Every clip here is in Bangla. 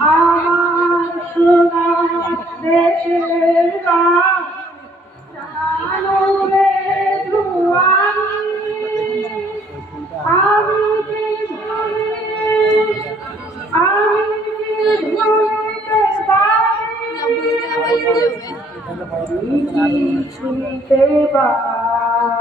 আমার সোনার দেশের গান জানো রে দুয়ারি আমি কি ভুলিতে পারি ছুঁতে পারি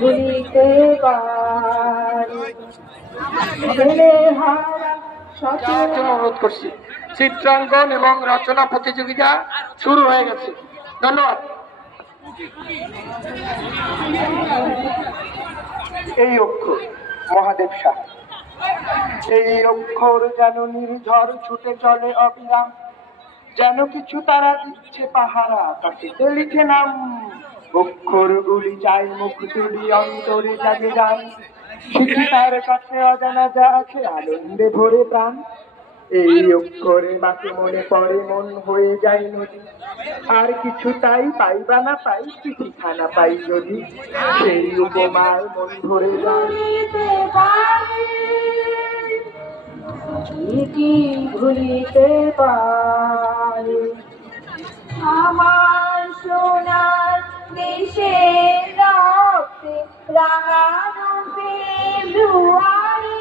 ভুলিতে অনুরোধ করছি চিত্রাঙ্কন এবং রচনা প্রতিযোগিতা শুরু হয়ে গেছে। ধন্যবাদ। এই অক্ষর মহাদেব শাহ, এই অক্ষর যেন নির্ঝর ছুটে চলে অবিরাম, যেন কিছু তারা দিচ্ছে পাহারা, আকাশে লিখে নাম। অক্ষরগুলি চাই মুখ তুলি অন্তরে জাগে যান, শিখি তার কাছে অজানা যা আছে আনন্দে ভরে প্রাণ। এই অক্ষরে বাকি মনে পড়ে মন হয়ে যায় নদী, আর কিছু তাই পাইবা না পাই চিঠিখানা পাই যদি, সেই উপমায় মন ভরে যায়। ভুলিতে পারি আমার সোনার দেশের রক্তে রাঙানো ফেব্রুয়ারি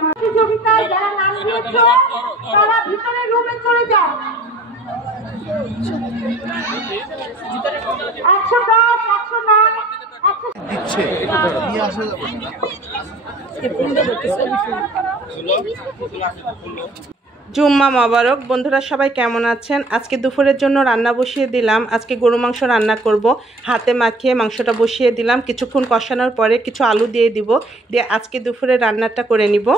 প্রতিযোগিতায় যারা নাম দিয়েছ তারা ভিতরে রুমে চলে যাও। 110 জুম্মা মোবারক। বন্ধুরা সবাই কেমন আছেন? আজকে দুপুরের জন্য রান্না বসিয়ে দিলাম। আজকে গরু মাংস রান্না করব। হাতে মাখিয়ে মাংসটা বসিয়ে দিলাম, কিছুক্ষণ কষানোর পরে কিছু আলু দিয়ে দিব, দিয়ে আজকে দুপুরে রান্নাটা করে নিব।